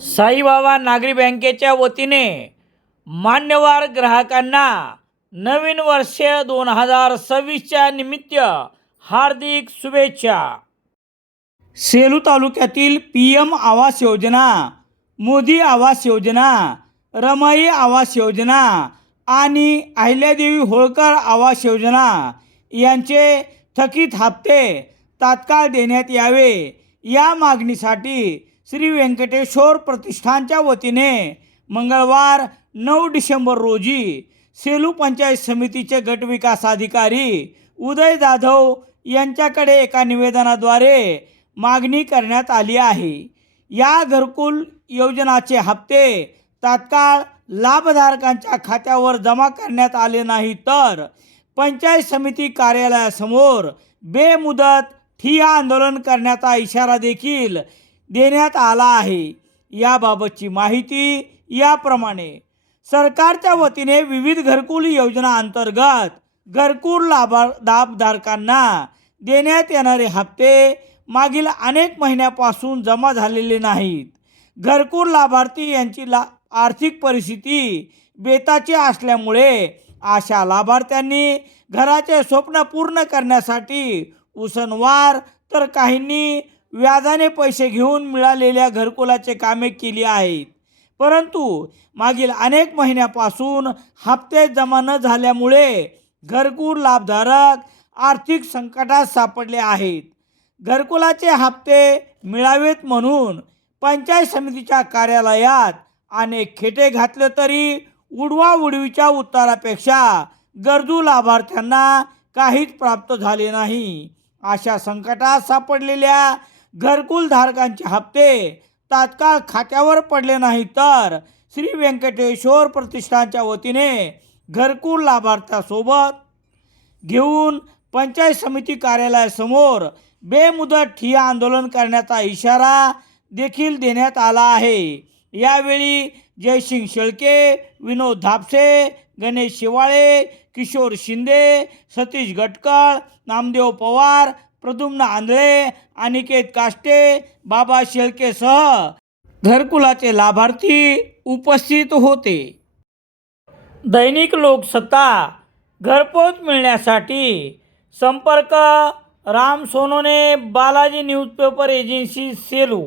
साईबाबा नागरी बँकेच्या वतीने मान्यवर ग्राहकांना नवीन वर्ष दोन हजार सव्वीसच्या निमित्त हार्दिक शुभेच्छा. सेलू तालुक्यातील पी एम आवास योजना मोदी आवास योजना रमाई आवास योजना आणि अहिल्यादेवी होळकर आवास योजना यांचे थकीत हप्ते तात्काळ देण्यात यावे या मागणीसाठी श्री व्यंकटेश्वर प्रतिष्ठानच्या वतीने मंगळवार नऊ डिसेंबर रोजी सेलू पंचायत समितीचे गटविकास अधिकारी उदय जाधव यांच्याकडे एका निवेदनाद्वारे मागणी करण्यात आली आहे. या घरकुल योजनाचे हप्ते तात्काळ लाभधारकांच्या खात्यावर जमा करण्यात आले नाही तर पंचायत समिती कार्यालयासमोर बेमुदत ठिय्या आंदोलन करण्याचा इशारा देखील देण्यात आला आहे. याबाबतची माहिती याप्रमाणे. सरकारच्या वतीने विविध घरकुल योजना अंतर्गत घरकुल लाभा लाभधारकांना देण्यात येणारे हप्ते मागील अनेक महिन्यापासून जमा झालेले नाहीत. घरकुल लाभार्थी यांची ला आर्थिक परिस्थिती बेताची असल्यामुळे अशा लाभार्थ्यांनी घराचे स्वप्न पूर्ण करण्यासाठी उसनवार तर काहींनी व्याजाने पैसे घेऊन मिळालेल्या घरकुलाचे कामे केली आहेत. परंतु मागील अनेक महिन्यापासून हप्ते जमा न झाल्यामुळे घरकुल लाभधारक आर्थिक संकटात सापडले आहेत. घरकुलाचे हप्ते मिळावेत म्हणून पंचायत समितीच्या कार्यालयात अनेक खेटे घातले तरी उडवा उडवीच्या उत्तरापेक्षा गरजू लाभार्थ्यांना काहीच प्राप्त झाले नाही. अशा संकटात सापडलेल्या घरकुलधारकांचे हप्ते तात्काळ खात्यावर पडले नाही तर श्री व्यंकटेश्वर प्रतिष्ठानच्या वतीने घरकुल लाभार्थ्यासोबत घेऊन पंचायत समिती कार्यालयासमोर बेमुदत ठिय्या आंदोलन करण्याचा इशारा देखील देण्यात आला आहे. यावेळी जयसिंग शेळके विनोद धापसे गणेश शिवाळे किशोर शिंदे सतीश गटकळ नामदेव पवार प्रद्युम्न आंधळे अनिकेत काष्टे बाबा शेळकेसह घरकुलाचे लाभार्थी उपस्थित होते. दैनिक लोकसत्ता घरपोच मिळण्यासाठी संपर्क राम सोनोने बालाजी न्यूजपेपर एजन्सी सेलू.